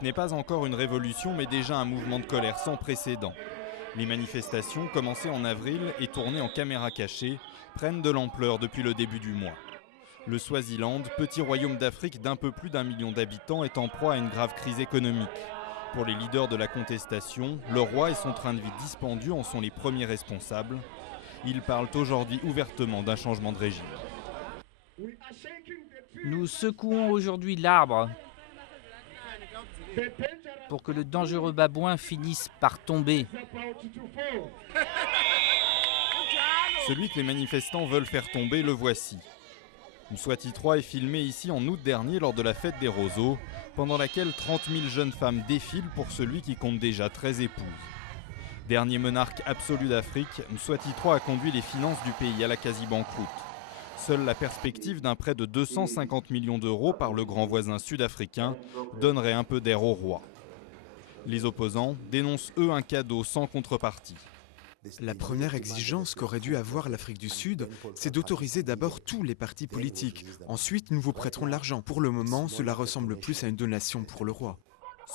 Ce n'est pas encore une révolution, mais déjà un mouvement de colère sans précédent. Les manifestations, commencées en avril et tournées en caméra cachée, prennent de l'ampleur depuis le début du mois. Le Swaziland, petit royaume d'Afrique d'un peu plus d'1 million d'habitants, est en proie à une grave crise économique. Pour les leaders de la contestation, le roi et son train de vie dispendieux en sont les premiers responsables. Ils parlent aujourd'hui ouvertement d'un changement de régime. Nous secouons aujourd'hui l'arbre pour que le dangereux babouin finisse par tomber. Celui que les manifestants veulent faire tomber, le voici. Mswati III est filmé ici en août dernier lors de la fête des roseaux, pendant laquelle 30 000 jeunes femmes défilent pour celui qui compte déjà 13 épouses. Dernier monarque absolu d'Afrique, Mswati III a conduit les finances du pays à la quasi-banqueroute. Seule la perspective d'un prêt de 250 millions d'euros par le grand voisin sud-africain donnerait un peu d'air au roi. Les opposants dénoncent eux un cadeau sans contrepartie. La première exigence qu'aurait dû avoir l'Afrique du Sud, c'est d'autoriser d'abord tous les partis politiques. Ensuite, nous vous prêterons de l'argent. Pour le moment, cela ressemble plus à une donation pour le roi.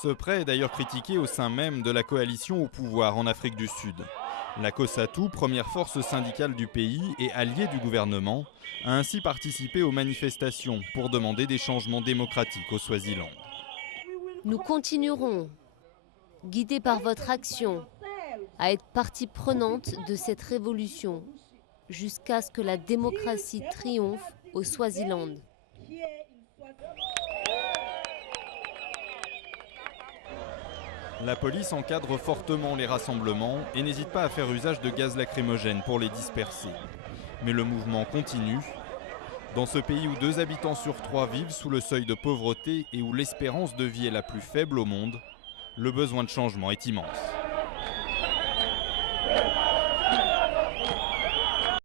Ce prêt est d'ailleurs critiqué au sein même de la coalition au pouvoir en Afrique du Sud. La COSATU, première force syndicale du pays et alliée du gouvernement, a ainsi participé aux manifestations pour demander des changements démocratiques au Swaziland. Nous continuerons, guidés par votre action, à être partie prenante de cette révolution jusqu'à ce que la démocratie triomphe au Swaziland. La police encadre fortement les rassemblements et n'hésite pas à faire usage de gaz lacrymogène pour les disperser. Mais le mouvement continue. Dans ce pays où 2 habitants sur 3 vivent sous le seuil de pauvreté et où l'espérance de vie est la plus faible au monde, le besoin de changement est immense.